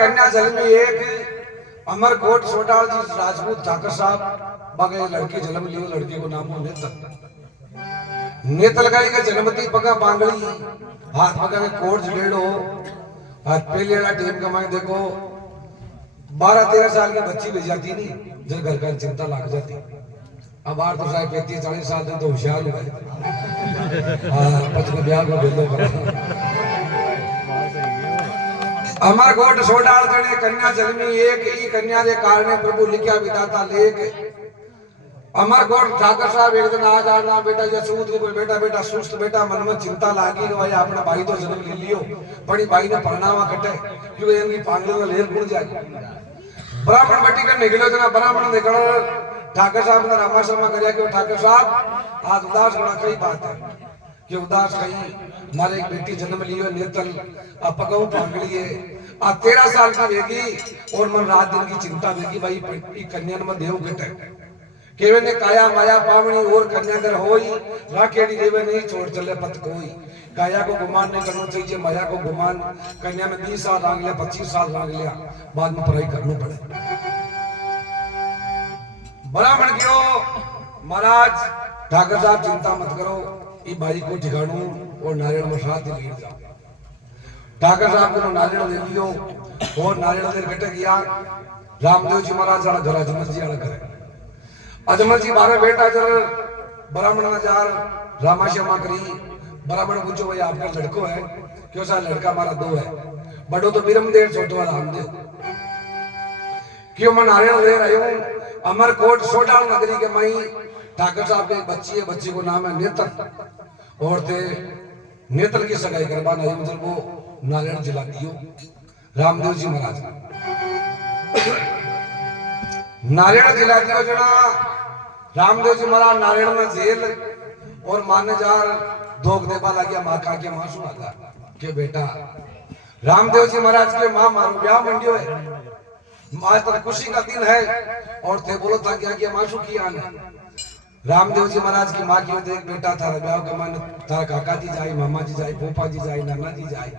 कन्या जल में एक अमरकोट सोडाल जी राजपूत ठाकर साहब बागे लड़की जन्म लियो। लड़के को नाम हो नेतल। नेतल गाई का जन्मती पका बांगड़ी हाथ पका के कोट जड़ेड़ो हाथ पहले वाला टेम कमाए देखो 12-13 साल की बच्ची भेज जाती नहीं जब घर का चिंता लग जाती। अब बाहर तो शायद 35-40 साल तक तो होशियार हो गए। हाँ पचपन ब्याह को भेजो अमरकोट सोडाल जने कन्या जन्मी एक ही कन्या रे कारणे प्रभु लिखा विधाता लेख। अमरकोट ठाकर साहब एक दिन आ जाना बेटा यसूद को बेटा बेटा सुस्त बेटा मन में चिंता लागी भाई अपना भाई तो जन्म ले लियो पड़ी भाई ने परनावा कटे क्योंकि इनकी पांगली में लेर पुड़ जाए। ब्राह्मण बेटी का निकलो जना ब्राह्मण निकल ठाकर साहब ने रामा शर्मा करया कि ठाकर साहब आज उदास होना कई बात है कि उदास कहीं मारे एक बेटी जन्म लियो नेतल अपगऊ पांगड़ी है आ 13 साल की वेगी और मन रात दिन की चिंता वेगी भाई कन्या में देव घटे केवे ने काया माया पावनी और कन्या कर होई राखेड़ी देवे नहीं छोड़ चले पत कोई। काया को गुमान नहीं करना चाहिए माया को गुमान। कन्या में 20 साल रांग लिया 25 साल रांग लिया बाद में पढ़ाई करनी पड़े। ब्राह्मण क्यों महाराज ठाकर साहब चिंता मत करो ये भाई को ठिकानू और नारियल में साथ ले जाओ। ठाकर साहब को नारियल ले लियो और नारियल देर कटे गया रामदेव जी महाराज वाला घर अजमल जी वाला घर अजमल जी बारह बेटा जर ब्राह्मण नजार रामा श्यामा करी ब्राह्मण पूछो भाई आपका लड़को है क्यों सा लड़का हमारा 2 है बड़ो तो बिरमदेव छोटो रामदेव क्यों मैं नारियल ले रही हूँ। अमरकोट सोडाल नगरी के मई ठाकर साहब के बच्ची है बच्ची को नाम है नेतल और थे नेतल की सगाई करवाना मतलब वो नारियल जला दियो रामदेव जी महाराज नारियल जला दियो जना रामदेव जी महाराज नारियल में जेल और माने जार धोख देवा लगे माँ का के मासू आगा के बेटा रामदेव जी महाराज के माँ मारो ब्याह मंडियो है आज तक खुशी का दिन है और थे बोलो था क्या मासू की आने रामदेव जी महाराज की माँ की देख बेटा थारा ब्याह का मन थारा काका जी जाए मामा जी जाए पोपा जी जाए नाना जी जाए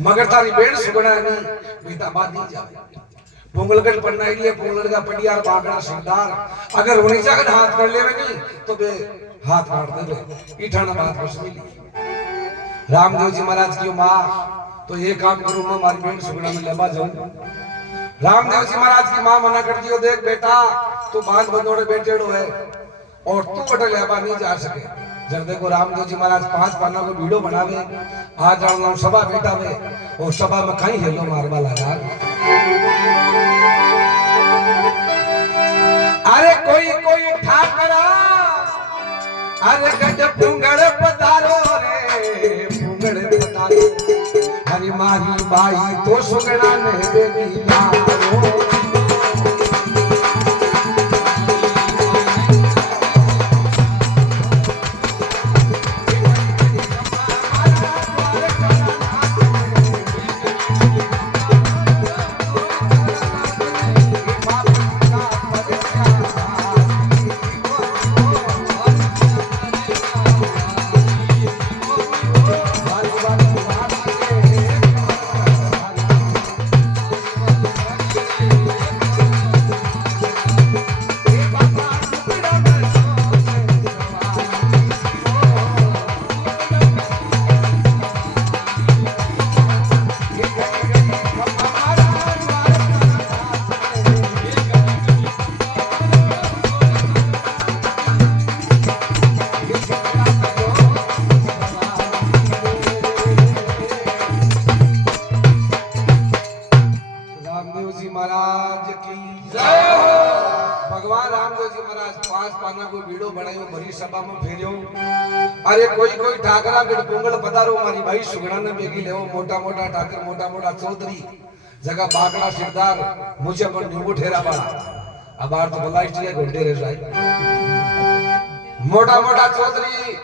मगर थारी बेड़ सुगना नहीं बेटा बात नहीं जाए पोंगलगढ़ पढ़ना है पोंगलगढ़ का पटियार बागड़ा सरदार अगर होनी चाहिए हाथ कर ले नहीं तो बे हाथ काट दे इठाना बात कुछ मिली। रामदेव जी महाराज की माँ तो ये काम करूं मैं मारी बेड़ सुगना में लेबा जाऊं। रामदेव जी महाराज की माँ मना कर दियो देख बेटा तू बांध बंदोड़े बैठेड़ो है और तू बटे लेबा नहीं जा सके। जब देखो रामदेव जी महाराज 5 पाना को वीडियो बनावे आ जाऊंगा सभा बैठावे और सभा में कहीं हेलो मारवा लगा। अरे कोई कोई ठाकरा अरे गज पुंगड़ पधारो रे पुंगड़ पधारो हरी मारी बाई तो सुगड़ा ने बेगी मारो। भगवान रामदेव जी महाराज 5 पाना को वीडियो बनायो भरी सभा में फेरियो। अरे कोई ठाकरा गढ़ पोंगल पधारो मारी भाई सुगड़ा ने बेगी लेवो मोटा मोटा ठाकर मोटा मोटा चौधरी जगह बागड़ा सिरदार मुझे पर नींबू ठेरा बा अब आर तो बोला इसलिए घंटे रह जाए मोटा मोटा चौधरी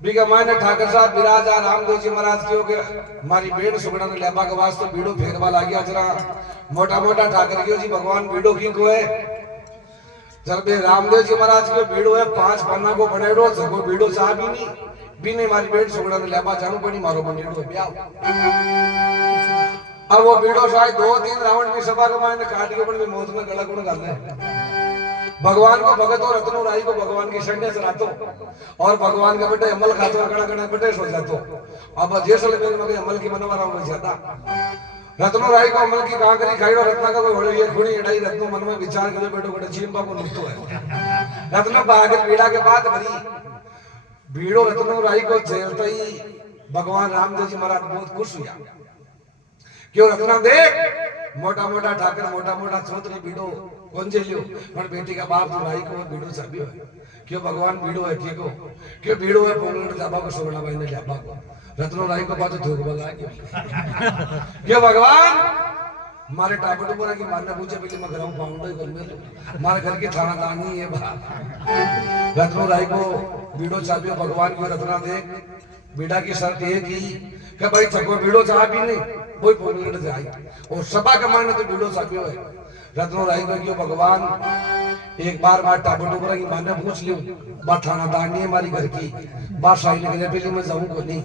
बिगा मायने ठाकर साहब विराजा रामदेव जी महाराज की हो गए मारी बेड़ सुगड़ा ने लेबा के वास्ते बीड़ो फेरवा लागिया जरा मोटा मोटा ठाकर की जी भगवान बीड़ो की को है जब रामदेव जी महाराज के बीड़ो है 5 पाना को बनेड़ो जगो बीड़ो चाह भी नहीं मारी बेड़ सुगड़ा ने लेबा जानू पड़ी मारो मंडेड़ो ब्याह अब वो बीड़ो शायद 2-3 राउंड में सभा कमाने काट के भी मौत में गला गुण गाले भगवान को भगत और रत्नो राई को भगवान की संडे चलातो और भगवान का बेटे अमल खातो कड़ा कड़ा बेटे सो जातो अब जैसलमेर में अमल की मनवारा हो जाता रत्नो राई को अमल की कांकरी खाई और रत्ना का कोई होले ये खुणी एडाई रत्नो मन में विचार करे बेटो बेटे चींबा को नुकतो है रत्नो बाग बीड़ा के बाद भरी बीड़ो रत्नो राई को झेलते ही भगवान रामदेव जी महाराज बहुत खुश हुआ क्यों रत्ना देख मोटा मोटा ठाकर मोटा मोटा चौधरी बीड़ो कौन लियो पर बेटी का बाप तो राई को बीड़ो चाबियो है क्यों भगवान बीड़ो है क्यों बीड़ो है पोंगड़ जाबा को सोना भाई ने जाबा को रत्नो राई को बात धोख बगा क्यों भगवान मारे टापटो बोला कि मारना पूछे पहले मैं घर पाऊंगा घर में मारे घर की थाना दानी है बा रत्नो राई को बीड़ो चाबियो भगवान की रत्ना देख बीड़ा की शर्त ये की कि भाई चको बीड़ो चाह भी नहीं कोई पोंगड़ जाए और सभा कमाने तो बीड़ो चाबियो है रत्नो राई को क्यों भगवान एक बार टापटो बोला कि मारना पूछ लियो बा थाना दानी है हमारी घर की बात सही लगने पहले मैं जाऊं को नहीं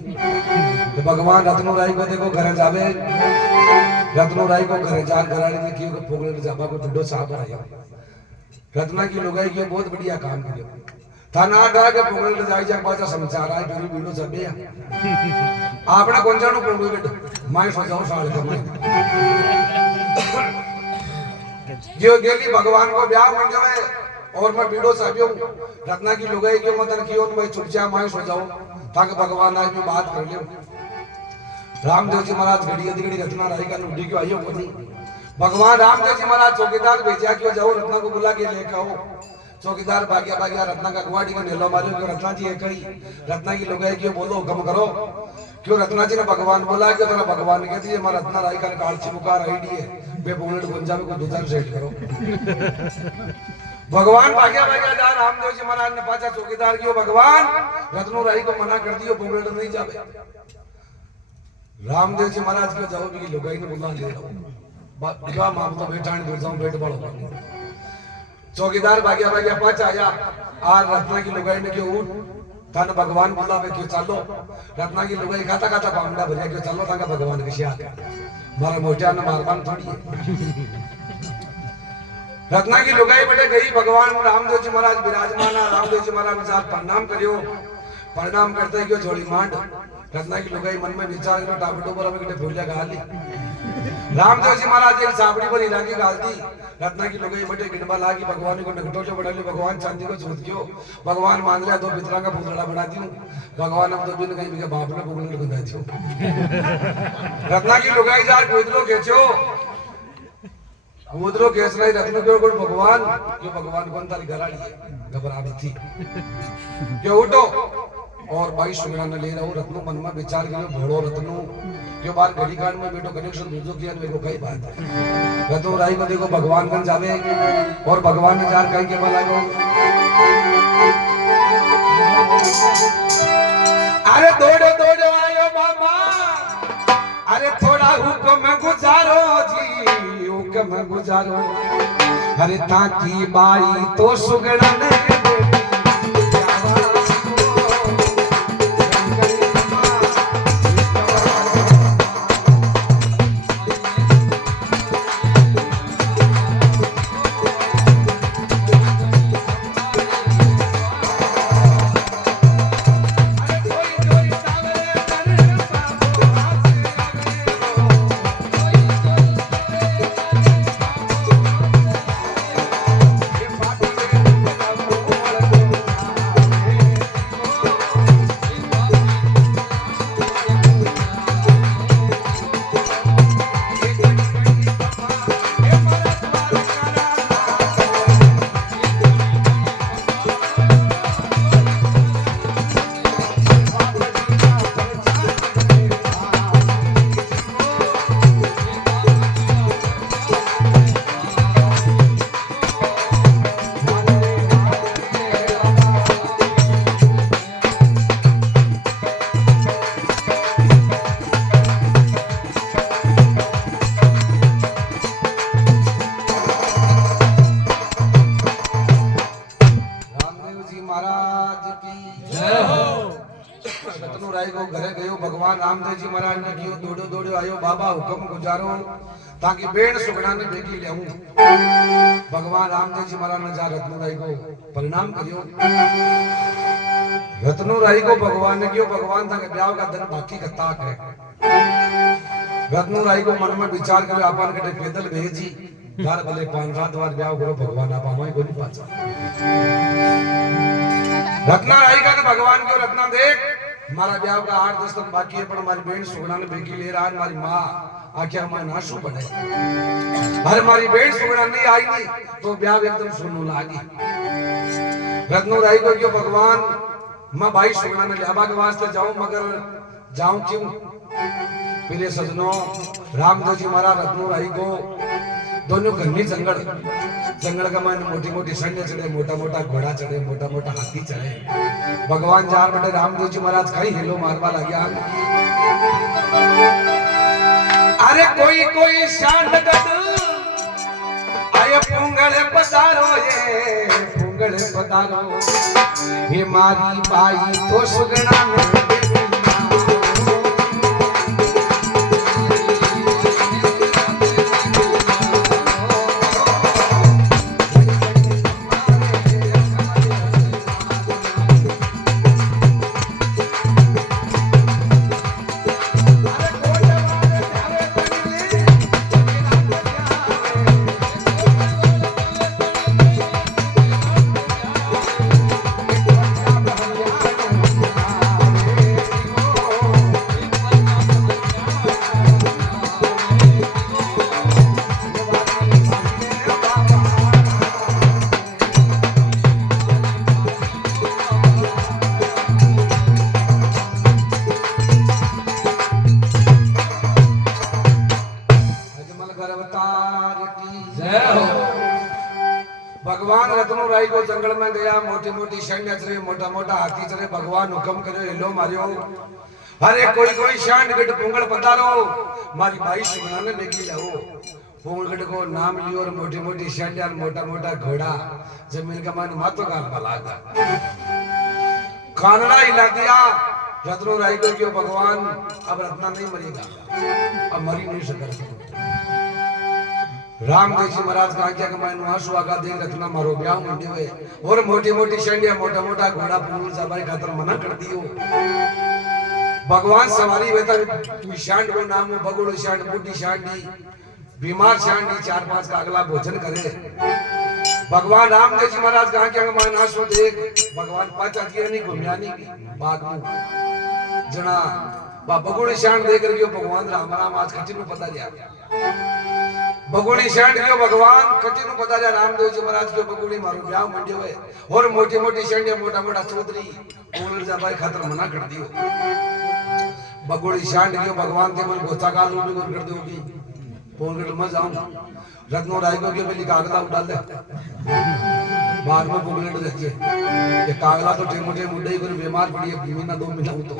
तो भगवान रत्नो राई को देखो घर जावे रत्नो राई को घर जा घराने में क्यों पोगले जाबा को बिडो साहब आया रत्ना की लुगाई की बहुत बढ़िया काम किया थाना ढा के पोगले जाई जा बाजा समाचार आए फिर बिडो जाबे आपने कौन जानो पोगले बेटो मैं सो जाऊं साले को मैं जो गेली भगवान को ब्याह मन जावे और मैं बीड़ो साबियो रत्ना की लुगाई क्यों मतलब क्यों मैं चुपचाप मैं सो जाऊं ताकि भगवान आए भी बात कर ले रामदेव जी महाराज घड़ी घड़ी रत्ना राई का लुड्डी क्यों आइयो को नहीं भगवान रामदेव जी महाराज चौकीदार भेजा क्यों जाओ रत्ना को बुला के लेके आओ चौकीदार भाग्या भाग्या रत्ना का गुवाड़ी को नेलो मारियो क्यों रत्ना जी है कही रत्ना की लुगाई क्यों बोलो हुक्म करो क्यों रत्ना जी ने भगवान बोला क्यों तेरा भगवान ने कहती है हमारा रत्ना राई का कालची पुकार आईडी है बे बुलेट पंजाबी को दूसरा सेट करो भगवान भाग्या भाग्या जा रामदेव जी महाराज ने पाचा चौकीदार क्यों भगवान रत्नो राई को मना कर दियो बुलेट नहीं जावे रामदेव जी महाराज को जाओ भी लुगाई ने बुला ले रहा माम तो बैठा नहीं बैठ जाऊं बैठ बड़ो चौकीदार भाग्या भाग्या पाचा आया आर रत्ना की लुगाई ने क्यों उठ थाने भगवान बोला मैं क्यों चलो रत्ना की लुगाई खाता खाता पांगड़ा भरिया क्यों चलो थाका भगवान के शिया मारा मोटिया ने मारबान थोड़ी है रत्ना की लुगाई बेटे गई भगवान रामदेव जी महाराज विराजमान रामदेव जी महाराज ने प्रणाम करियो प्रणाम करते क्यों झोली मांड रत्ना की लुगाई मन में विचार करो टापटो पर हमें भूलिया गाल ली रामदेव जी महाराज एक साबड़ी पर इलाकी गाल दी रत्ना की लुगाई बेटे गिनबा लागी भगवान को नगटो जो बड़ा ले भगवान चांदी को छूट क्यों भगवान मान लिया दो पितरा का पुतला बना दियो भगवान अब तो बिन कहीं भी बाप ने पुगल बंधा दियो रत्ना की लुगाई जार कूदलो खेचो कूदलो केस नहीं रत्न के ऊपर भगवान क्यों भगवान कौन तारी घराड़ी है घबरा रही थी क्यों उठो और भाई सुगरा ने ले रहा रत्नो मन में विचार करो भोड़ो रत्नो क्यों बार घड़ी कांड में बेटो कनेक्शन भेजो किया मेरे को कई बात है रत्नो राई को देखो भगवान गंज जावे और भगवान ने जार कहीं के बोला गो अरे दौड़ो दौड़ो आयो बाबा अरे थोड़ा हुक्म गुजारो जी हुक्म गुजारो अरे ताकि बाई तो सुगड़ा ने रामदेव जी महाराज ने कियो दौड़ो दौड़ो आयो बाबा हुक्म गुजारो ताकि बेण सुगड़ा ने बेटी ले भगवान रामदेव जी महाराज ने जा रत्नो राय को परिणाम करियो रत्नो राय को भगवान ने कियो भगवान था ब्याह का दिन बाकी का ताक है रत्नो राय को मन में विचार करे अपन के पैदल भेजी घर भले 5-7 बार ब्याह करो भगवान आप हमें को नहीं पाचा रत्ना राय का भगवान को रत्ना देख हमारा ब्याह का 8-10 दिन बाकी है पर हमारी बहन सुगड़ा ने बेटी ले रहा है हमारी माँ आके हमारे नाशु पड़े अरे हमारी बहन सुगड़ा नहीं आई नहीं तो ब्याह एकदम सुनू लागी रत्नो राय को क्यों भगवान मैं भाई सुगड़ा ने लियाबा के वास्ते जाऊं मगर जाऊं क्यों मेरे सजनों रामदेव जी महाराज रत्नो राय को दोनों घनी जंगल का मन मोटी मोटी सैन्य चढ़े मोटा मोटा घोड़ा चढ़े मोटा मोटा हाथी चढ़े भगवान जार बेटे रामदेव जी महाराज कहीं हिलो मारवा लग्या अरे कोई कोई शान गद आये पुंगड़े पधारो ये पुंगड़े पधारो ये मारी बाई तो सुगड़ा में भगवान रत्नो राय को जंगल में गया मोटी मोटी सैन्य चढ़े मोटा मोटा हाथी चढ़े भगवान हुक्म करो हिलो मारियो अरे कोई कोई शान गट पुंगड़ पधारो मारी भाई सुगड़ा ने बेटी लाओ पुंगड़ को नाम लियो और मोटी मोटी सैन्य और मोटा मोटा घोड़ा जमीन का मान मातो गाल बलागा खानड़ा हिला दिया रत्नो राय को क्यों भगवान अब रत्ना नहीं मरेगा अब मरी नहीं सकता रामदेव जी महाराज का आज्ञा कमाइन आंसू आगा दे रत्ना मारो ब्याह मंडी हुए और मोटी मोटी सैन्य मोटा मोटा घोड़ा पुंगड़ सवारी खातर मना कर दियो भगवान सवारी बेटा शांड को नाम बगुड़ शांड बूटी शांडी बीमार शांडी 4-5 का अगला भोजन करे भगवान रामदेव जी महाराज का आज्ञा कमाइन आंसू देख भगवान पाचा किया नहीं घूमिया नहीं बाग में जना बगुड़ शांड देख रही हो भगवान राम राम आज खटी में पता दिया बगुड़ी शांड क्यों भगवान कटी नु बता जा रामदेव जी महाराज क्यों बगुड़ी मारो ब्याह मंडी हुए और मोटी मोटी शांड मोटा मोटा चौधरी पुंगड़ जा भाई खातर मना कर दियो बगुड़ी शांड क्यों भगवान के मन गोचा काल भी कर दोगी पुंगड़ में जाऊं रत्नो राय को क्यों पहले कागला उठा ले बाद में पुंगड़ देखिए ये कागला तो टेमोटे मुंडे ही बीमार पड़ी है महीना 2 महीना तो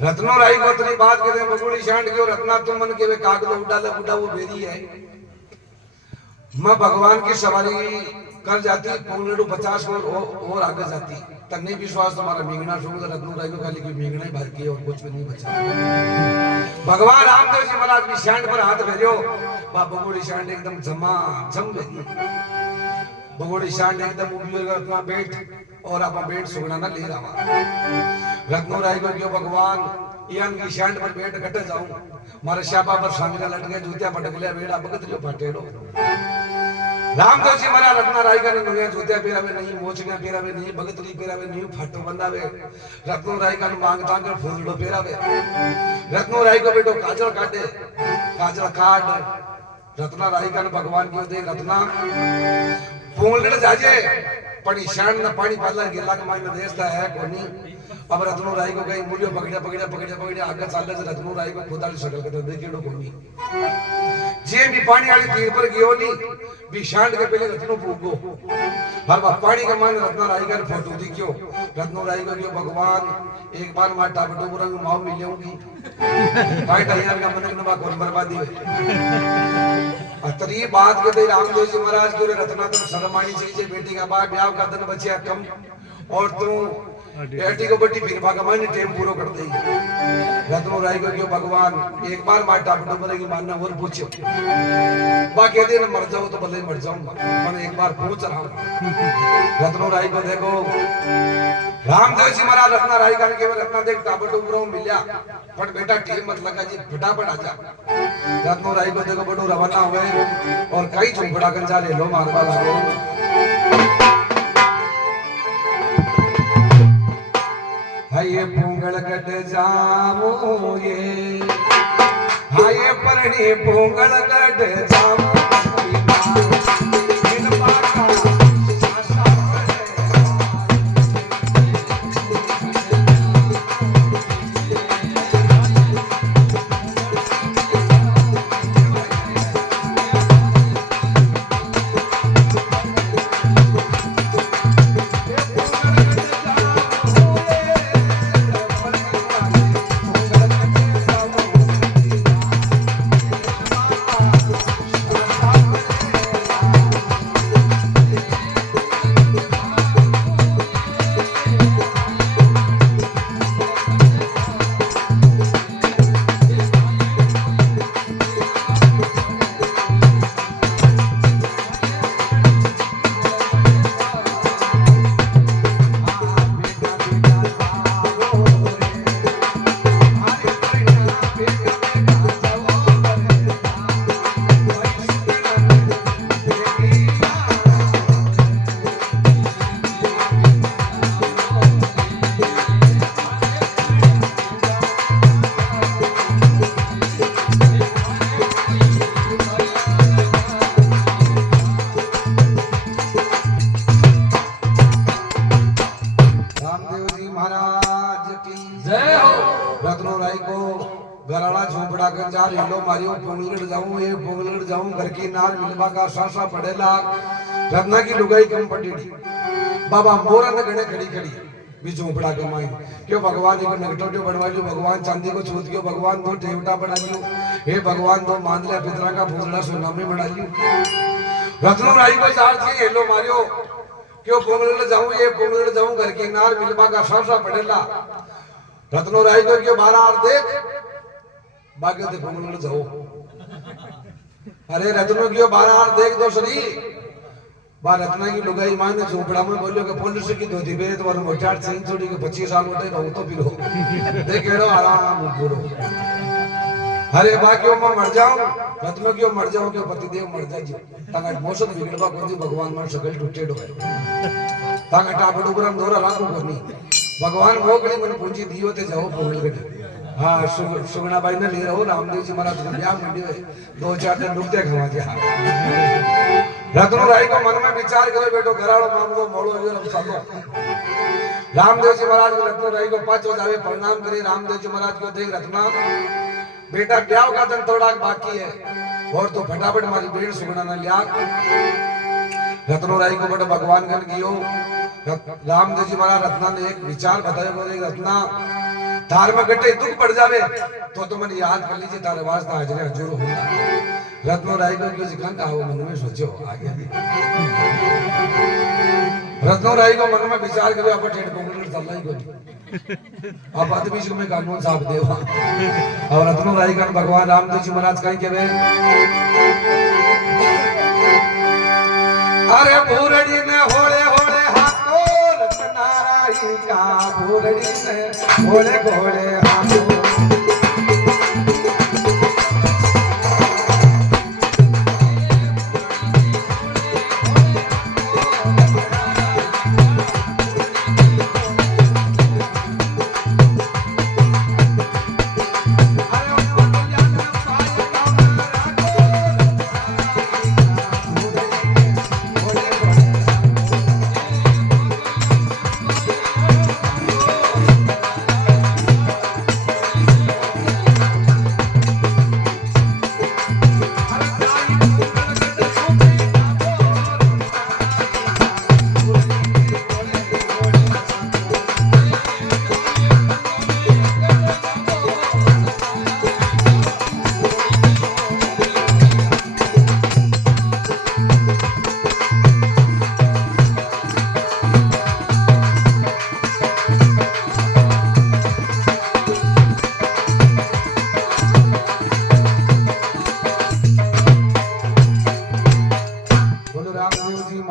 रत्नो राय को इतनी बात कहते बगुड़ी शांड क्यों रत्ना तुम मन के वे कागलो उड़ाले बुढ़ा वो बेरी है मैं भगवान की सवारी कर जाती पुंगड़ू 50 और आगे जाती तब नहीं विश्वास तुम्हारा मींगना सुन रत्नो राय को खाली की मींगना ही भर के और कुछ भी नहीं बचा भगवान रामदेव जी महाराज भी शांड पर हाथ फेरियो बगुड़ी शांड एकदम जम गई बगुड़ी शांड एकदम उभी अपना बैठ और आप बैठ सुगड़ा ना ले रहा रत्नो राय को क्यों भगवान यान की शांड पर बैठ कटे जाऊं मारे शापा पर सांगरा लट गए जूतिया पटक लिया बेड़ा भगत लियो फटेड़ो रामदेव जी महाराज रत्ना राय का ने जूतिया पेरावे नहीं मोचनिया पेरावे नहीं भगतरी पेरावे नहीं फाटो बंदावे रत्नो राय का मांग तांगर फूलड़ो पेरावे रत्नो राय को बेटो काजल काटे काजल काट रत्ना राय का भगवान क्यों दे रत्ना पुंगड़ जाजे पड़ी शान न पानी पाला गिला का मायने देशता है कोनी अब रत्नो राय को कहीं मुड़ियो पकड़े आगे चाले से रत्नो राय को खुदा शकल के देखेड़ो कोनी जे भी पानी वाली तीर पर गयो नी भी शांड के पहले रत्नो पूगो हर बार पानी का मान रत्नो राय का फोटो दी क्यों रत्नो राय को क्यों भगवान एक बार मार टापटो रंग माव मिलेऊंगी भाई टाइयार का मन न बा कौन बर्बादी अतरी बात के रामदेव जी महाराज के रत्ना तुम शर्मानी चाहिए बेटी का बाप ब्याह का दिन बचे कम और तू एटी को बड़ी फिर भागा मैंने टेम पूरा कर दे रत्नो राय को क्यों भगवान एक बार मार टापटो मरेगी मानना और पूछो बाकी दिन मर जाओ तो भले मर जाऊंगा पर एक बार पूछ रहा हूं रत्नो राय को देखो रामदेव जी महाराज रत्ना राय का केवल रत्ना देख टापटो पूरा मिला पर बेटा टेम मत लगा जी फटाफट आ जा रत्नो राय को देखो बड़ो रवाना हुए और कई झुंपड़ा कंजा ले लो मारवा लागो हाये पोंगल गड जामो ये हाये परणी पोंगल गड जामो घर की नार मिलवा का सासा पड़ेला रत्ना की लुगाई कम पड़ेगी बाबा मोरा ने गणे खड़ी खड़ी भी झोपड़ा के माई क्यों भगवान को नगटोटे बनवा लियो भगवान चांदी को छूत क्यों भगवान दो टेवटा बना लियो हे भगवान दो मांदला पितरा का भूसड़ा सोना में बना लियो रत्नो राई को चार थी हेलो मारियो क्यों पोंगल जाऊं ये पोंगल जाऊं घर की नार मिलवा का सासा पड़ेला रत्नो राई को क्यों बाहर देख बाकी ते पोंगल जाओ अरे रत्नो की बारह देख दो सरी बार रत्ना की लुगाई मां ने झोपड़ा में बोलियो कि पुलिस की धोती पे तो मोटार सही थोड़ी के 25 साल उठे रहो तो फिर देख केड़ो आराम पूरो अरे बाकी मैं मर जाऊं रत्नो की मर जाऊं के पति देव मर जाए तांगा मौसम बिगड़वा कोनी भगवान मन सकल टूटे डो तांगा टापडो परम दोरा लागू कोनी भगवान भोगड़ी मन पूंजी दियो ते जाओ भोगल के हाँ सुगना भाई ने ले रहो रामदेव जी महाराज को ब्याह मंडी है 2-4 दिन रुकते खवा दिया रत्नो राय को मन में विचार करे बेटो घराड़ो मामलो मोड़ो यो सालो रामदेव जी महाराज को रत्नो राय को पाछो जावे प्रणाम करे रामदेव जी महाराज को देख रत्ना बेटा ब्याह का दिन थोड़ा बाकी है और तो फटाफट मारी बेड़ सुगना न लिया रत्नो राय को बेटा भगवान गण गियो रामदेव जी महाराज रत्ना ने एक विचार बतायो बोले रत्ना थार में गट्टे दुख पड़ जावे तो मन याद कर लीजिए तारे वास्ता हाजरे हजूर होगा रत्नो राय को क्यों जिखान का वो मन में सोचो आगे रत्नो राय को मन में विचार करो आप टेढ़ पोंगल चल रही को आप आदमी जी में कानून साहब देवा और रत्नो राय का भगवान रामदेव जी महाराज कहीं के अरे पूरड़ी ने होले होले हाथों रत्ना राय का पूरड़ी ने होले होले हाथों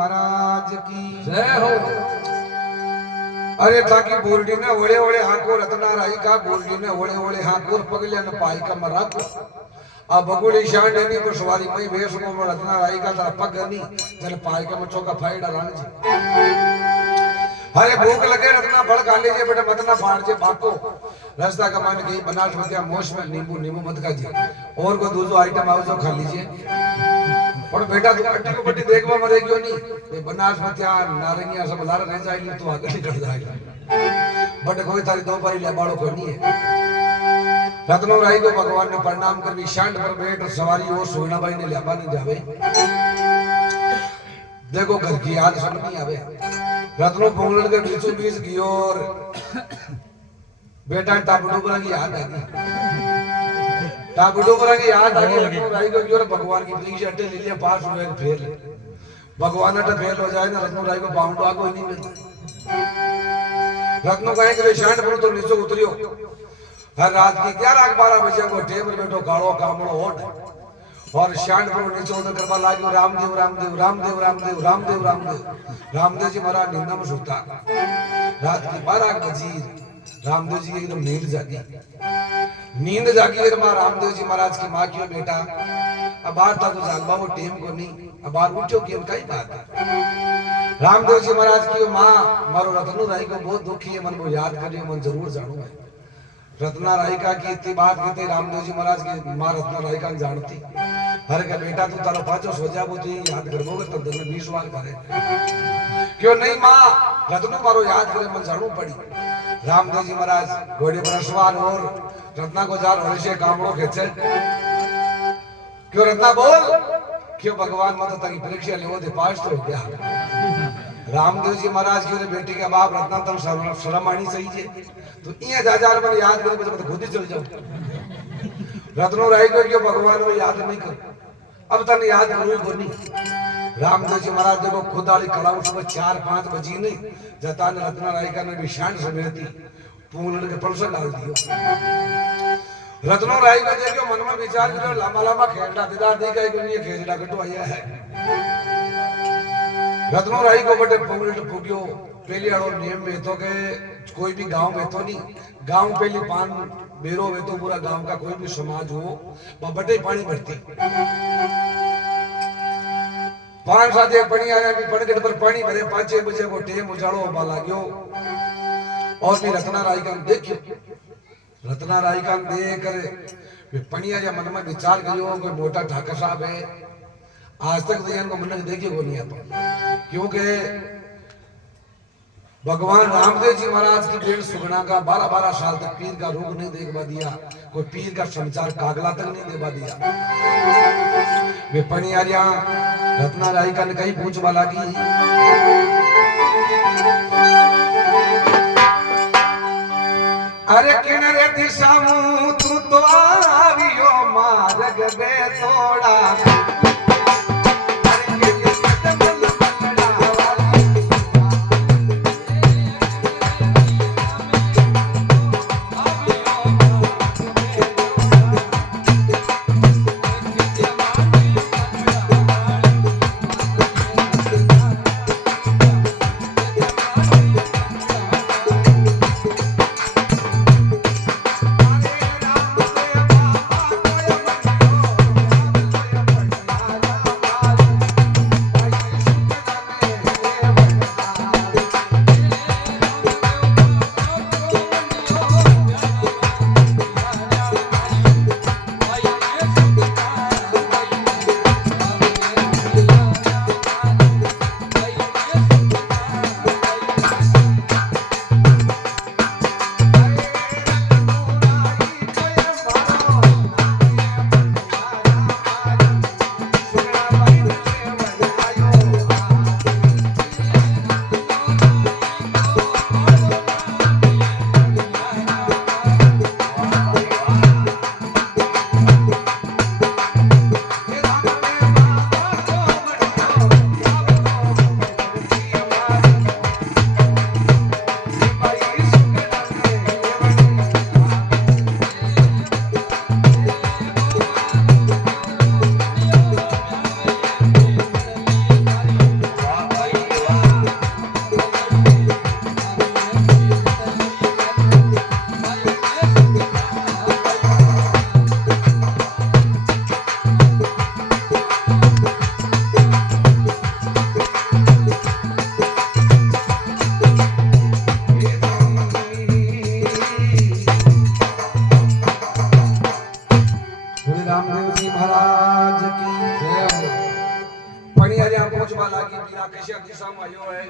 महाराज की जय हो। अरे ताकि बोलडी ने ओळे ओळे हाको रत्ना राई का बोलडी ने ओळे ओळे हाको पगल्या न पाई का मराक आ बगुड़ी शान ने पर सवारी मई वेश को रत्ना राई का तरफ पगनी जल पाई का मचो का फाइडा रान जी अरे भूख लगे रत्ना फल खा लीजिए बेटा मत ना फाड़ जे भाको रास्ता का मान गई बनास मतिया मोश में नींबू नींबू मत खाजिए और को दूसरा आइटम आओ जो खा लीजिए और बेटा तू कट्टी को बट्टी देखवा मरे क्यों नहीं ये बनास मतिया नारंगिया सब लार रह जाएगी तू आगे निकल जाएगा बट कोई तारी दो बारी ले बाड़ो को नहीं है रत्नो राई को भगवान ने प्रणाम कर भी शांत पर बैठ सवारी और सोना भाई ने लियाबा नहीं जावे देखो घर की याद सब नहीं आवे रत्नो पोंगल के बीचों बीच की और बेटा टाबडोबरा की याद आ गई टाबडोबरा की याद आ गई रत्नो राई को और भगवान की परीक्षा अट्टे ले लिया पास हुए फेल भगवान अट्टे फेल हो जाए ना रत्नो राई को बाउंड आ कोई नहीं मिलता रत्नो कहे कि शांत पर तो नीचे उतरियो हर रात की 11-12 बजे को टेबल बैठो कालो कामड़ो ओट और शांत पर नीचे उतर करवा लागो रामदेव रामदेव रामदेव रामदेव रामदेव रामदेव रामदेव जी महाराज नींद में सुता रात की 12 बजे रामदेव जी एकदम नींद जागी फिर मां रामदेव जी महाराज की मां क्यों बेटा अब बाहर तक जागवा वो टेम को नहीं अब बाहर उठो क्यों कई बात है रामदेव जी महाराज की मां मारो रत्नो राई को बहुत दुखी है मन को याद करियो मन जरूर जानू है रत्ना राई का की इतनी बात कहते रामदेव जी महाराज की मां रत्ना राई का जानती हर के बेटा तू तारो पाचो सो जा वो तू याद करबोगे तो दिन में 20 बार करे क्यों नहीं मां रत्नो मारो याद करे मन जानू पड़ी रामदेव जी महाराज घोड़े पर सवार और रत्ना को जार हमेशा कामड़ो खेचे क्यों रत्ना बोल क्यों भगवान मत तक परीक्षा ले दे पास तो हो गया रामदेव जी महाराज की बेटी के बाप रत्ना तम शर्म आनी सही है तो ये हजार मन याद करे तो खुद ही चल जाओ रत्नो राई को क्यों भगवान को याद नहीं कर अब तक याद करूं को नहीं रामदेव जी महाराज देखो खुद वाली कला सुबह 4-5 बजे नहीं जता ने रत्ना राई का ने भी शांत समेती पूंगल के पलसन डाल दियो रत्नो राई का देखो मन में विचार करो लंबा लंबा खेलड़ा दिदार दी गई को नहीं खेलड़ा कटो आया है रत्नो राई को बटे पूंगल फूकियो पहली आड़ो नियम में तो के कोई भी गांव में तो नहीं गांव पहली पान बेरो में तो पूरा गांव का कोई भी समाज हो वह बटे पानी भरती 5-7 एक पानी आया भी पड़गट पर पानी भरे 5-6 बजे को टेम उजाड़ो बाला गयो और भी रत्ना राई का देखियो रत्ना राई का देख कर पनिया या मन में विचार करियो कोई मोटा ठाकर साहब है आज तक तो इनको मन देखियो को नहीं आता क्योंकि भगवान रामदेव जी महाराज की बेट सुगना का 12-12 साल तक पीर का रोग नहीं देखवा दिया कोई पीर का समाचार कागला तक नहीं देवा दिया वे पनियारिया रत्ना राई का कहीं पूछ वाला की अरे किनरे दिशा तू तो आवियो मार्ग बे तोड़ा देवा लागी बिना कैसे दिशा में आयो है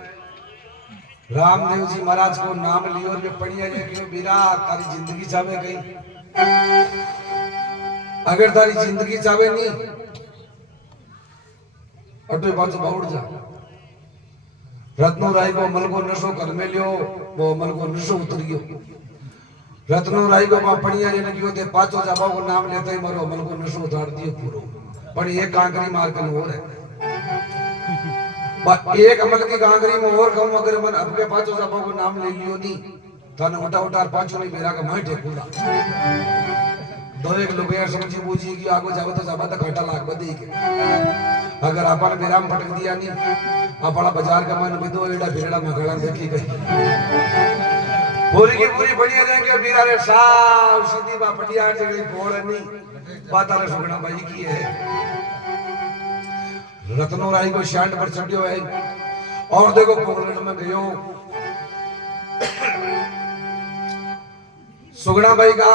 रामदेव जी महाराज को नाम लियो वे पढ़िया जे क्यों बीरा तारी जिंदगी चावे गई अगर तारी जिंदगी चावे नहीं अटो बाजू बाउड़ जा रत्नो राय को मल को नशो कर में लियो वो मल को नशो उतर गयो रत्नो राय को मां पढ़िया जे लगियो ते पाचो जाबा को नाम लेते ही मरो मल को नशो उतार दियो पूरो पर ये कांकरी मार कर हो रहा एक अमल की गांगरी में और कहूं अगर मन अपने पांचों साहबों को नाम ले लियो नहीं थाने उठा उठा पांचों नहीं मेरा का माइट है पूरा दो एक लोग यार समझी बूझी कि आगो जावे तो जाबा तक घाटा लाग बदी के अगर अपन मेरा में पटक दिया नहीं अपना बाजार का मन बिदो एड़ा बिरड़ा मगड़ा देखी गई पूरी की पूरी बढ़िया रहेंगे बीरा रे साव सीधी बा पटिया जगली फोड़ नहीं बात रे सुगना भाई की है रत्नो राय को शांत पर चढ़ियो है और देखो कोंगड़ में गयो सुगना भाई का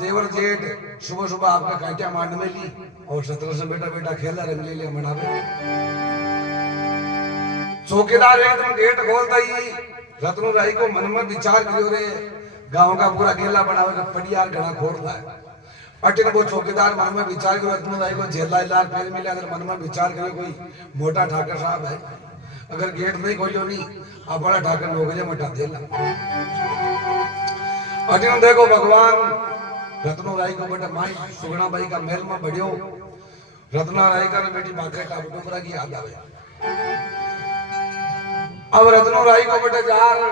देवर जेठ सुबह सुबह आपका कांटिया मांड में ली और शत्रु से बेटा बेटा खेला रंगली ले मनावे चौकीदार एकदम गेट खोलता ही रत्नो राय को मन में विचार करियो रे गांव का पूरा गेला बनावे का पड़ियार घड़ा खोलता है अटिन वो चौकीदार मन में विचार करो रत्नो राय को जेला लाल पेड़ मिले अगर मन में विचार करे कोई मोटा ठाकर साहब है अगर गेट नहीं खोलियो नहीं आप बड़ा ठाकर लोग जे मोटा देला अटिन देखो भगवान रत्नो राय को बेटा माई सुगना भाई का महल में बढ़ियो रत्ना राय का बेटी बाकरे टाप डोकरा की याद आवे अब रत्नो राय को बेटा जार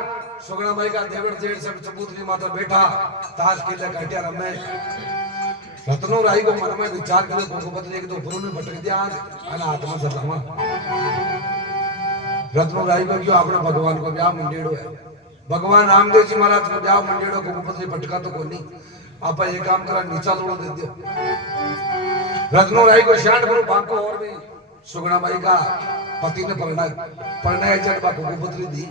सुगना भाई का देवर जेठ सब चबूतरी माता बैठा ताश खेले काटिया रमे रत्नो राय को मन में विचार करे को बदले के तो गुरु ने भटक दिया अना आत्मा सलामा रत्नो राय को क्यों अपने भगवान को ब्याह मंडेड़ो है भगवान रामदेव जी महाराज को ब्याह मंडेड़ो को बदले भटका तो कोनी आप ये काम करा नीचा लोड़ दे दियो रत्नो राय को शांत करो बाको और भी सुगना भाई का पति ने पढ़ना जड़ बाको को पुत्री दी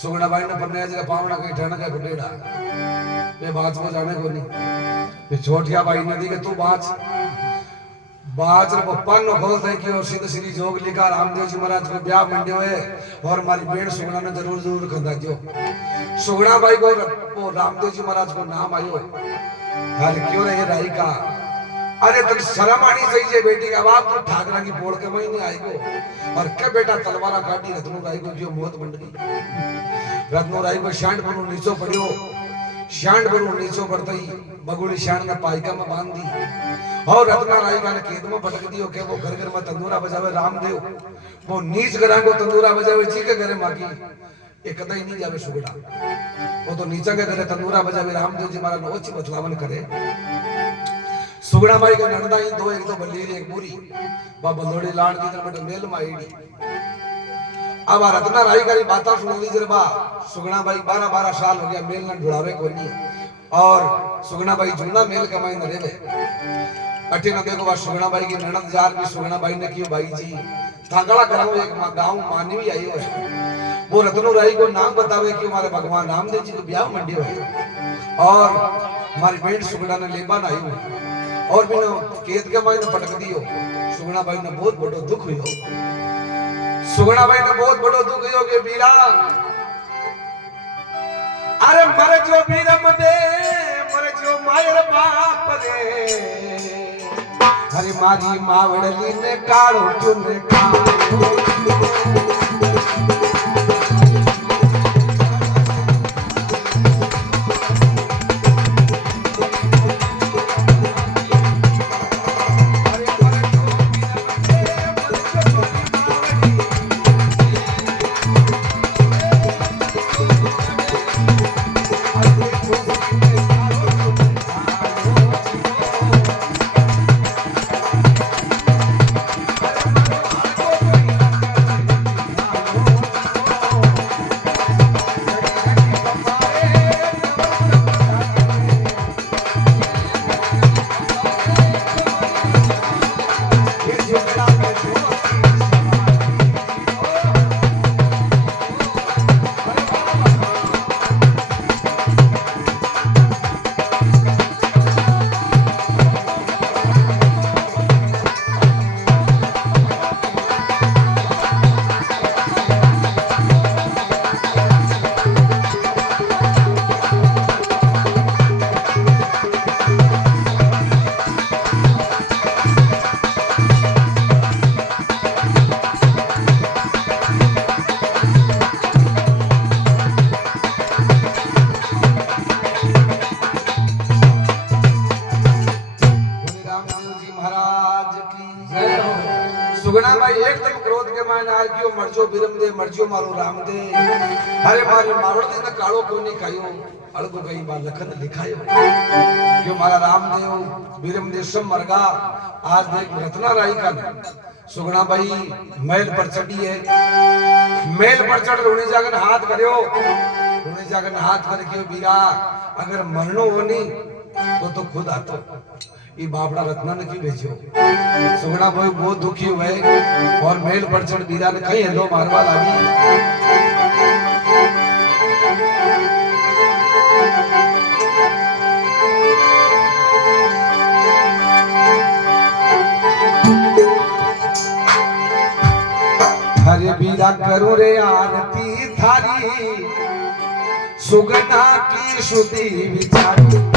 सुगना भाई ने पढ़ना जड़ पावना कहीं ठहरना का गुडेड़ा ये बात को जाने को नहीं छोटिया भाई नदी के तू बाज रे पप्पा नो खोल थे कि और सीधे सीधी जोग लिखा रामदेव जी महाराज को ब्याह मंडे हुए और हमारी बेड़ सुगना ने जरूर जरूर खंदा जो सुगना भाई को वो रामदेव जी महाराज को नाम आयो हर क्यों रहे राई का अरे तक शर्म आनी चाहिए बेटी का बाप तो ठाकरा की बोड़ के महीने आई को और क्या बेटा तलवारा काटी रत्नो राय को जो मौत बन गई रत्नो राय को शांत बनो नीचो पड़ियो शांत बनो नीचो पड़ता ही बगुड़ी शांत ने पाइका में बांध दी और रत्ना राय का ने खेत में भटक दियो के वो घर घर में तंदूरा बजावे रामदेव वो नीच घरा को तंदूरा बजावे जी के घरे मागी एक कदई नहीं जावे सुगड़ा वो तो नीचा के घरे तंदूरा बजावे रामदेव जी महाराज ओची बतलावन करे सुगड़ा भाई का नंदा ही दो एक तो बल्लीरी एक बुरी बा बंदोड़ी लाड़ की तरफ मेल माईड़ी अब रत्ना राई का बात सुन लीजिए बा सुगना भाई 12-12 साल हो गया मेल न ढुड़ावे को नहीं और सुगना भाई जूना मेल कमाई न रेवे अटे न देखो बा सुगना भाई की ननद जार भी सुगना भाई ने कियो भाई जी थागड़ा कराओ एक गांव मानवी आयो है वो रत्नो राई को नाम बतावे कि हमारे भगवान रामदेव जी को ब्याह मंडी है और हमारी बेट सुगना ने लेबा आई है और बिना केत के भाई ने पटक दियो सुगना भाई ने बहुत बड़ो दुख हुयो सुगना भाई ने बहुत बड़ो दुख हुयो के बीरा अरे मर जो बीरम दे मर जो मायर बाप दे हरी मारी मावड़ली ने कालो चुन का सुगना भाई एकदम क्रोध के मायने आ गयो मरजो बिरम दे मरजो मारो राम दे अरे मारे मावड़ती ने कालो क्यों नहीं खायो अड़को कहीं बार लखन लिखायो क्यों मारा रामदेव बिरम दे सब मरगा आज देख रत्ना राई का सुगना भाई महल पर चढ़ी है महल पर चढ़ रोने जागन हाथ करियो रोने जागन हाथ करके बीरा अगर मरनो होनी तो खुद आतो ये बापड़ा रत्ना ने की भेजो सुगना भाई बहुत दुखी हुए और मेल पर चढ़ बीरा ने कहीं हेलो मारवा लागी हरे बीरा करो रे आरती थारी सुगना की शुद्धि विचारी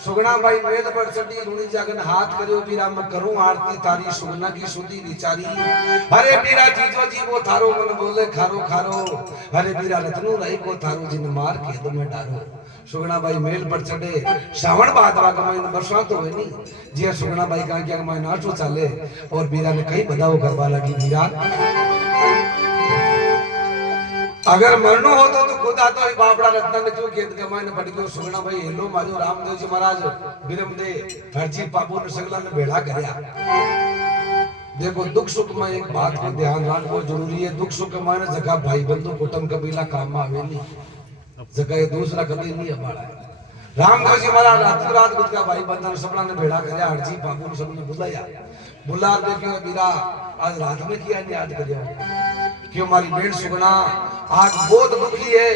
सुगना भाई वेद पर चढ़ी रूणी जागन हाथ करियो बीरा मैं करूं आरती तारी सुगना की सुधी विचारी अरे बीरा जीजो जी वो थारो मन बोले खारो खारो अरे बीरा रत्नु रही को थारो जिन मार के दो में डारो सुगना भाई मेल पर चढ़े श्रावण भादवा का महीना बरसात तो है नहीं जी सुगना भाई का क्या महीना आठो चाले और बीरा ने कई बदाव करवा लगी बीरा अगर मरनो हो तो खुद आता ही बापड़ा रत्ना ने क्यों खेत कमाए ने पड़ गयो सुगना भाई हेलो मारो रामदेव जी महाराज बिरम दे हरजी पापू ने सगला ने भेड़ा करया देखो दुख सुख में एक बात को ध्यान रखना जरूरी है दुख सुख में जगह भाई बंधु कुटुंब कबीला काम में आवे नहीं जगह दूसरा कभी नहीं हमारा रामदेव जी महाराज रात रात खुद का भाई बंधन सबला ने भेड़ा करया हरजी पापू ने सबने बुलाया बुला देखियो बीरा आज रात में किया नहीं याद करियो क्यों हमारी बेट सुगना आज बहुत दुखी है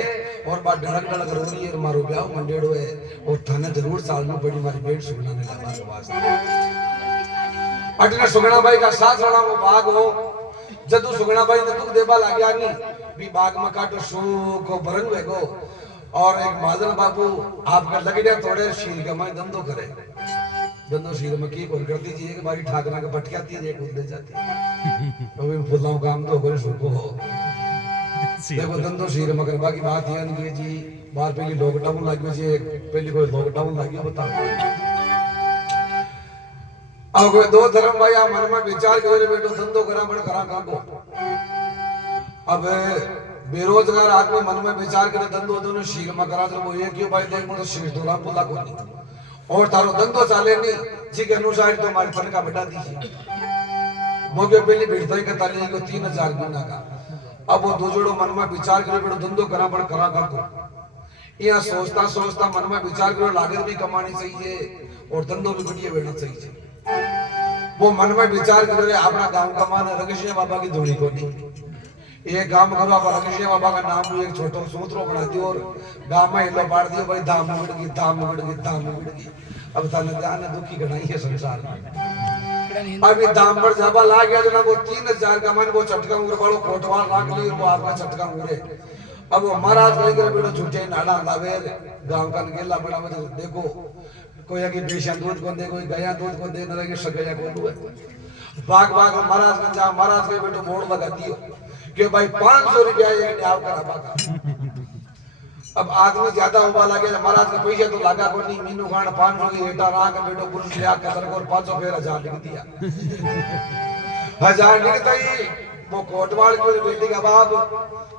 और बात ढड़क ढड़क रो रही है मारो ब्याह मंडेड़ो है और थाने जरूर सालनो पड़ी हमारी बेट सुगना ने लगा के वास्ते अटने सुगना भाई का साथ रहना वो बाग हो जदू सुगना भाई ने दुख देबा लाग्या नहीं भी बाग में काटो शोक को बरन वेगो और एक महाजन बाबू आपका लग गया थोड़े शील का मैं धंधो करे धंधो शील में की कौन करती जी एक बारी ठाकरा का पटकाती है एक उड़ जाती तो भी फुलाओ काम तो करे सुको हो देखो धंधो शील में करवा की बात है कि जी बार पहली लॉकडाउन लग गई जी पहली कोई लॉकडाउन लग गया बताओ अब कोई दो धर्म भाई आ मन में विचार करे बेटो धंधो करा बड़ करा का को अब बेरोजगार आदमी मन में विचार करे धंधो दोनों शील में करा तो वो ये क्यों भाई देख मुझे शील दोला पुला को नहीं और तारो धंधो चाले नहीं जी के अनुसार तो हमारी तनखा बढ़ा दीजिए वो के पहले भेजता ही करता नहीं को 3000 गुना का अब वो दो जोड़ो मन में विचार करे बेटो धंधो करा बड़ करा का को यहाँ सोचता सोचता मन में विचार करो लागत भी कमानी चाहिए और धंधो भी बढ़िया बैठना चाहिए वो मन में विचार करे अपना गांव का मान रगशिया बाबा की धोनी को नहीं ये गांव में करो रगशिया बाबा का नाम भी एक छोटा सूत्रो बना दियो और गांव में हिलो बाढ़ दियो भाई धाम उड़ गई धाम उड़ गई धाम उड़ गई अब ताने जाने दुखी गणाई है संसार में अभी दाम पर जाबा ला गया जो ना वो 3000 का मन वो चटका उड़ वालो कोटवाल राख ली वो आपका चटका उड़े अब वो महाराज लेकर बेटो झूठे नाड़ा लावे गांव का गेला बड़ा मतलब देखो कोई अगे बेशा दूध को दे कोई गया दूध को दे न लगे सगया को दुए भाग भाग महाराज जा महाराज के बेटो बोर्ड लगा दियो कि भाई 500 रुपया ये न्याय करा बाका। अब आदमी ज्यादा होगा लगे महाराज के पैसे तो लगा को नहीं मीनू खान 500 की हेटा रहा के बेटो पुरुष लिया के सर को 500 फेर 1000 लिख दिया। 1000 लिखता ही वो कोटवाल की बेटी का बाप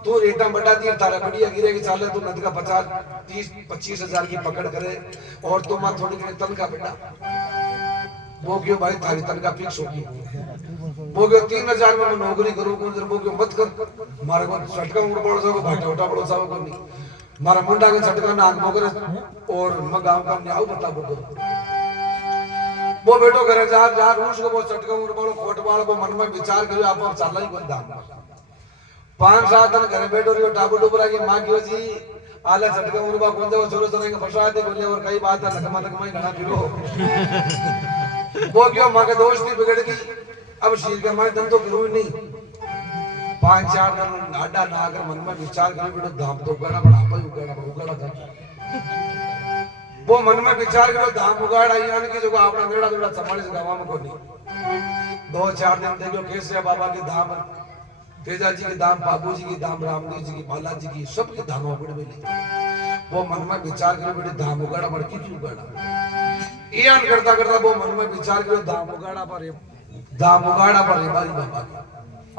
तू रेटा बटा दिया तारा बढ़िया गिरेगी चाले तू नदी का 50 30 25 हजार की पकड़ करे और तुम थोड़ी तनखा बेटा वो क्यों भाई थारी तनखा फिक्स होगी वो क्यों 3000 में मैं नौकरी करूँ वो क्यों मत कर मारे को झटका उड़ पड़ो सको भाटा उठा पड़ो सको को नहीं मारा मुंडा के झटका ना आग मोकरे और मैं गांव का न्याय बता बोलो वो बेटो करे जा जा रूस को वो झटका उड़ पड़ो कोटवाल को मन में विचार करो आप चाला ही कोई दाम 5-7 दिन घरे बैठो रियो टाबू डुबरा की मां की जी आले झटका उड़बा कौन दे छोरो छोरे के फसा दे बोले और कई बात है लगमा लगमा घना फिरो वो क्यों मां के दोस्ती बिगड़ गई अब शीर के मारे धंधो करूं नहीं 5-4 दिन नाडा ना अगर मन में विचार करे बेटो धाम तो उगाना बड़ा भाई उगाना था वो मन में विचार करो धाम उगाड़ा यानी कि जो अपना नेड़ा थोड़ा संभाले गांव में कोनी 2-4 दिन देखो कैसे बाबा के धाम तेजा जी के धाम बाबू जी के धाम रामदेव जी की बालाजी की सबके धाम उगड़ मिले वो मन में विचार करे बेटे धाम उगाड़ा पर कितनी उगाड़ा यान करता करता वो मन में विचार करो धाम उगाड़ा पर रेबारी बाबा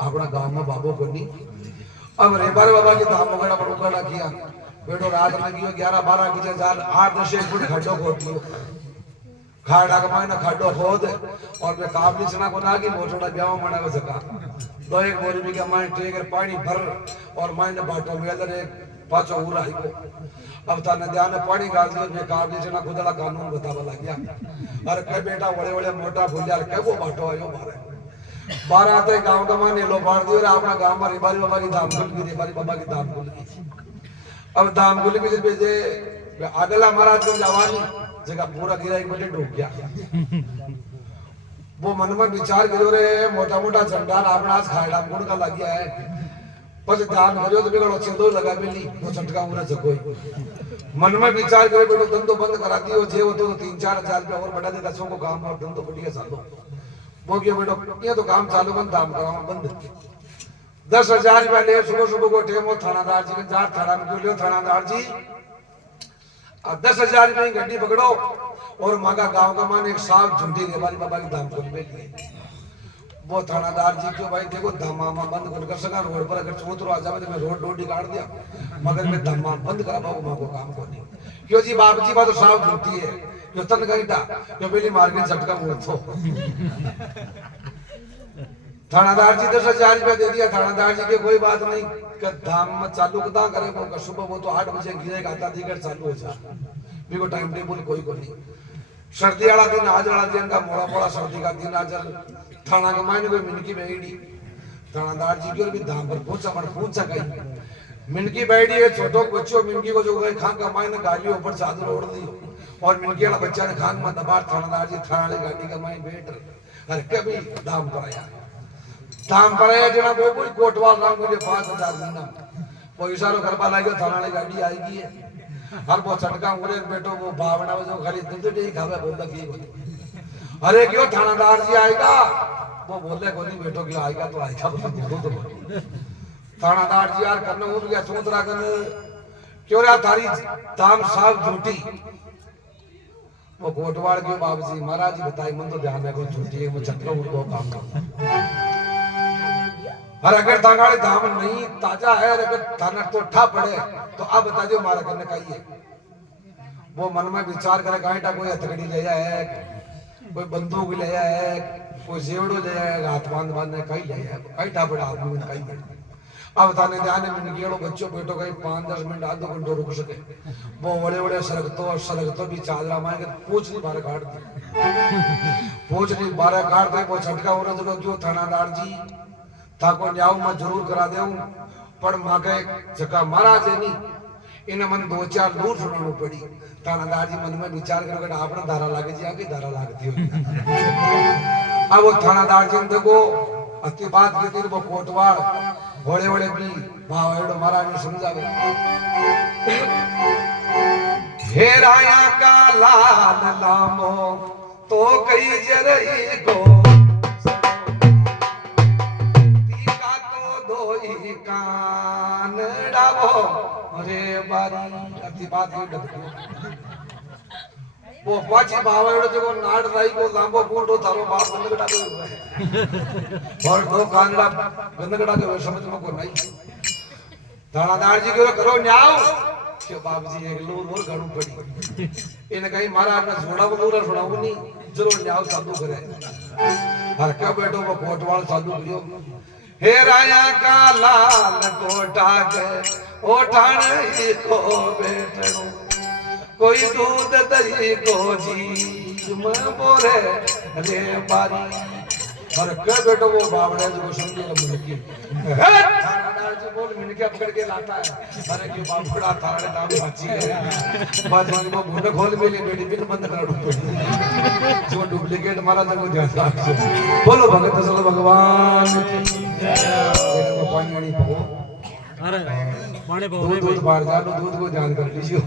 अपना गांव में बाबू को नहीं अब रेबारी बाबा के धाम उगाड़ा पर उगाड़ा किया बेटो रात में गियो 11-12 की जाल 8-10 फुट खड्डो खोद दियो खाड़ा का मायना खड्डो खोद और मैं काबली चना को ना की मोटोड़ा ब्याह मना को सका 2-1 बोरी में का मायने टेकर पानी भर और मायने बाटो में अंदर एक पाछो उरा ही को अब था नदिया में पानी डाल दियो मैं काबली चना खुदला कानून बतावा लग गया अरे कह बेटा बड़े मोटा भूलिया के वो बाटो आयो मारे 12 आते गांव का माने लो बाढ़ दियो रे अपना गांव में रेबारी बाबा की धाम खुल गई रेबारी बाबा की धाम खुल गई अब धाम खुल गई बेजे अगला महाराज की जवानी जगह पूरा गिरा एक बटे डूब गया वो मन में विचार करो रे मोटा मोटा झंडा अपना आज खाड़ा गुड़ का लग गया है बस ध्यान करो तो बिगड़ो चेदो लगा मिली वो झटका उरा जकोई मन में विचार करो बेटो धंधो बंद करा दियो जे वो तो 3-4 हजार रुपया और बढ़ा दे दसों को काम और धंधो बढ़िया चालो वो क्यों बेटो ये तो काम चालू बंद दाम कराओ बंद 10,000 रुपया ले सुबह को टेमो थानादार जी के जार थाना में क्यों लियो थानादार जी 10,000 रुपये की गड्डी पकड़ो और मांगा गांव का मान एक साफ झुंडी रेबारी बाबा की धाम खोल में वो थानादार जी क्यों भाई देखो धामा बंद कर सका रोड पर अगर चोत आ जावे तो मैं रोड डोडी काट दिया मगर मैं धामा बंद करा बाबू मां को काम को नहीं क्यों जी बाप जी बात तो साफ झूठी है क्यों तन गईटा क्यों पहली मार्केट झटका मुड़ तो थानादार जी 10,000 रुपया दे दिया थानादार जी के कोई बात नहीं कर धाम में चालू कदा करे वो सुबह वो तो 8 बजे गिरेगा आधा दिगर चालू हो जा भी को टाइम टेबल कोई को नहीं सर्दी वाला दिन आज वाला दिन का मोड़ा सर्दी का दिन आज थाना के मायने कोई मिनकी बैठी थानादार जी की भी धाम पर पूछा कहीं मिनकी बैठी है छोटो बच्चों मिनकी को जो गए खान का मायने गाली ऊपर चादर ओढ़ दी और मिनकी वाला बच्चा ने खान में दबार थानादार जी थाना वाली गाड़ी का मायने बैठ अरे कभी धाम पर आया जना वो कोई कोटवाल राम मुझे 5,000 महीना वो इशारो करवा लगे थाना वाली गाड़ी आएगी है हर वो चटका मुरे बेटो वो भावना जो खाली दूध नहीं खावे बोलता की बोले अरे क्यों थानादार जी आएगा वो बोले को नहीं बेटो क्यों आएगा तो आएगा तो थानादार जी यार करने उठ गया सोच रहा कर क्यों रे थारी दाम साफ झूठी वो कोटवाड़ के बाबू जी महाराज जी बताई मन तो ध्यान रखो झूठी है वो चटका उड़ दो काम कर और अगर तांगाड़े धाम नहीं ताजा है अगर थाना तो ठा पड़े तो अब बता दो मारा करने का ही है वो मन में विचार करे कांटा कोई हथकड़ी ले जाए कोई बंदूक ले जाए कोई जेवड़ो ले जाए हाथ बांधने कहीं ले जाए कहीं ठा पड़ा आदमी में कहीं अब थाने ध्यान में निकलो बच्चों बेटो कहीं 5-10 मिनट आधो घंटो रुक सके वो बड़े सरकतो भी चादरा मार के पूछ नहीं बारह काट दी पूछ नहीं बारह काट दे वो झटका हो रहा तो क्यों थानादार जी ताको न्याव मैं जरूर करा दे पर मां के जगह महाराज है नहीं इन मन 2-4 दूर सुनानो पड़ी थानादार जी मन में विचार करो कि आपने धारा लागे जी आगे धारा लागती हो अब वो थानादार जी देखो अति बात की थी वो कोटवाड़ बड़े भी भाव महाराज ने समझावे हे राया का लाल लामो तो कई जरई को जी कान डावो अरे बारी अति बात ये डबको वो पाची बावड़ो जो नाड़ राई को लांबो पूंडो थारो बाप गंदगड़ा के और दो कानड़ा गंदगड़ा के समझ में को नहीं दानादार जी करो न्याव के बाप जी एक लोर और घणू पड़ी इन कहीं महाराज ने छोड़ा बोलूरा छोड़ाऊ नहीं जरूर न्याव साधु करे हर के बैठो वो कोटवाल साधु करियो हे राया का लाल कोटा के ओठाण ही को बैठो कोई दूध दही को जी मैं बोरे रे बारी हर के बैठो वो बावड़े जो समझे मुनकी थानादार जी बोल मिनके पकड़ के लाता है अरे क्यों बावड़ा थाने नाम बाची है बाद में वो मुंड खोल मेली बेटी बिन बंद कर दो जो डुप्लीकेट मारा था को ध्यान रखो बोलो भगत चलो भगवान की जय पानी वाली पो अरे पानी पो दूध बाहर जा दूध को ध्यान कर लीजिए